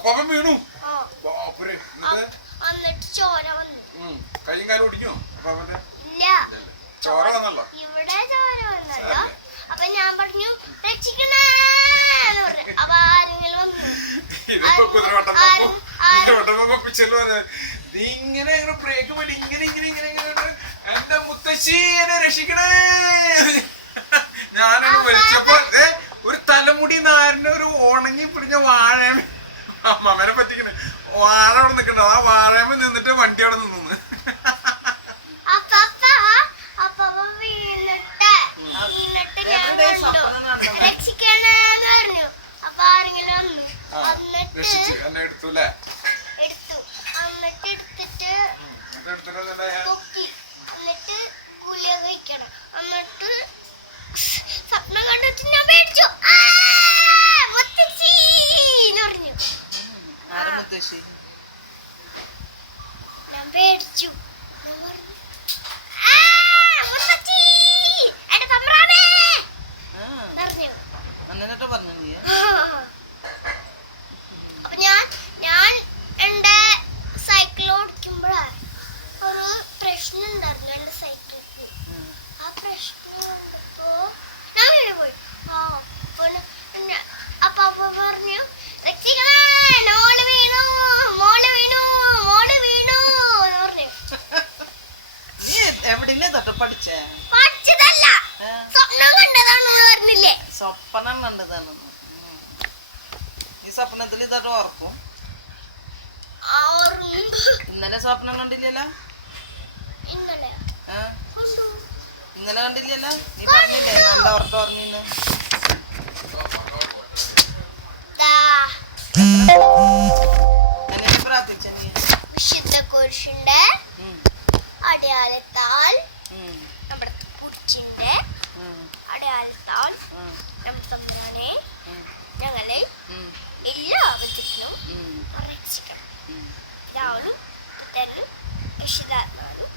അപ്പാപ്പൻ വീണു. ചോര വന്നു. കൈയും കാലും ഓടിക്കോ അപ്പാപ്പന്റെ? ഇല്ല, ചോര വന്നല്ലോ. ഇവിടെ ചോര വന്നല്ലോ. അപ്പൊ ഞാൻ പറഞ്ഞു രക്ഷിക്കണേ പറഞ്ഞു. അപ്പൊ ആരെങ്കിലും വന്നു. നീ ഇങ്ങനെ ബ്രേക്ക് പറ്റി ഇങ്ങനെ ഇങ്ങനെ ഇങ്ങനെ ഇങ്ങനെ എന്റെ മുത്തശ്ശി എന്നെ രക്ഷിക്കണേ. ഞാനത് വലിച്ചപ്പോ ഒരു തലമുടി നാരന്റെ ഒരു ഉണങ്ങി പിടിഞ്ഞ വാഴ അമ്മനെ പറ്റിക്കണേ. വാഴ അവിടെ നിക്കണ്ട, ആ വാഴയമ്മ നിന്നിട്ട് വണ്ടി അവിടെ നിന്നു. വീണിട്ട് ഞാൻ കണ്ടു രക്ഷിക്കണെന്ന് പറഞ്ഞു. അപ്പൊ ആരെങ്കിലും വന്നു. എടുത്തു അല്ലേ? എടുത്തു. എന്നിട്ട് എടുത്തിട്ട് പൊക്കി. എന്നിട്ട് ഗുളിക കഴിക്കണം. എന്നിട്ട് സ്വപ്നം കണ്ടിട്ട് ഞാൻ പേടിച്ചു. മുത്തശ്ശിന്ന് പറഞ്ഞു. ഞാൻ പേടിച്ചു. അപ്പൊ ഞാൻ എന്റെ സൈക്കിൾ ഓടിക്കുമ്പോഴാ ഒരു പ്രശ്നം ഉണ്ടായിരുന്നു എന്റെ സൈക്കിൾക്ക്. ആ പ്രശ്നം കണ്ടപ്പോ ഞാൻ വീട് പോയി. അപ്പൊ പറഞ്ഞു മോള് വീണു മോള് വീണു മോള് വീണു എന്ന് പറഞ്ഞു. പഠിച്ചതല്ല, സ്വപ്നം കണ്ടതാണെന്ന് പറഞ്ഞില്ലേ? സ്വപ്നം കണ്ടതാണ്. ഈ സ്വപ്നത്തിൽ ഇതൊക്കെ ഓർക്കും. ഇന്നലെ സ്വപ്നം കണ്ടില്ലല്ലോ? ഇന്നലെ കണ്ടില്ലല്ലോ? നീ പറഞ്ഞില്ലേ നല്ല ഓർത്ത് ഓർമ്മ? പ്രാർത്ഥിച്ച നീ വിശുദ്ധ കുരിശിന്റെ അടയാളത്താൽ നമ്മുടെ കുരിശിന്റെ അടയാളത്താൽ നമ്മുടെ തമ്പുരാനെ ഞങ്ങളെ എല്ലാ ആപത്തിനും രക്ഷിക്കണം. പിതാവിനും പുത്രനും പരിശുദ്ധാത്മാവിനും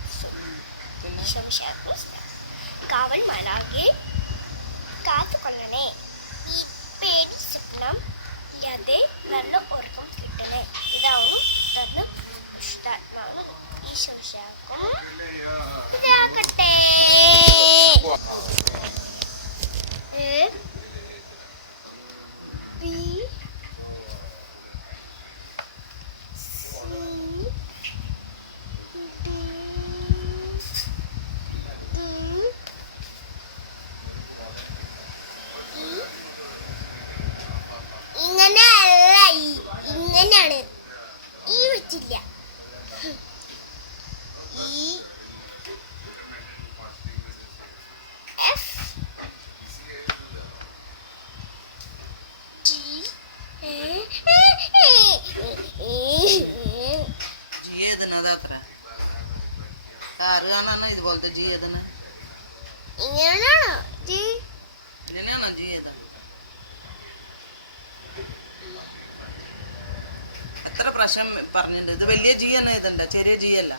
കാവൽ മാലാഖയെ കാത്തുകൊള്ളണേ. ഈ പേടി സ്വപ്നം ഇല്ലാതെ നല്ല ഉറക്കം കിട്ടണേ. പിതാവിനും പുത്രനും പരിശുദ്ധാത്മാവിനും ഈശോമിശിഹായ്ക്കും ഇതാകട്ടെ. ഇങ്ങനെയല്ല, ഇങ്ങനെയാണ്. ഈ വെച്ചില്ല. ഈ എഫ് ജി ഇതുപോലത്തെ ജി ഏതാണ്? ഇങ്ങനെയാണോ ജി? ഇതിനാണോ ജി ഏതാ? എത്ര പ്രാവശ്യം പറഞ്ഞിട്ടുണ്ട്? ഇത് വലിയ ജി തന്നെ, ഇതുണ്ട് ചെറിയ ജി അല്ല.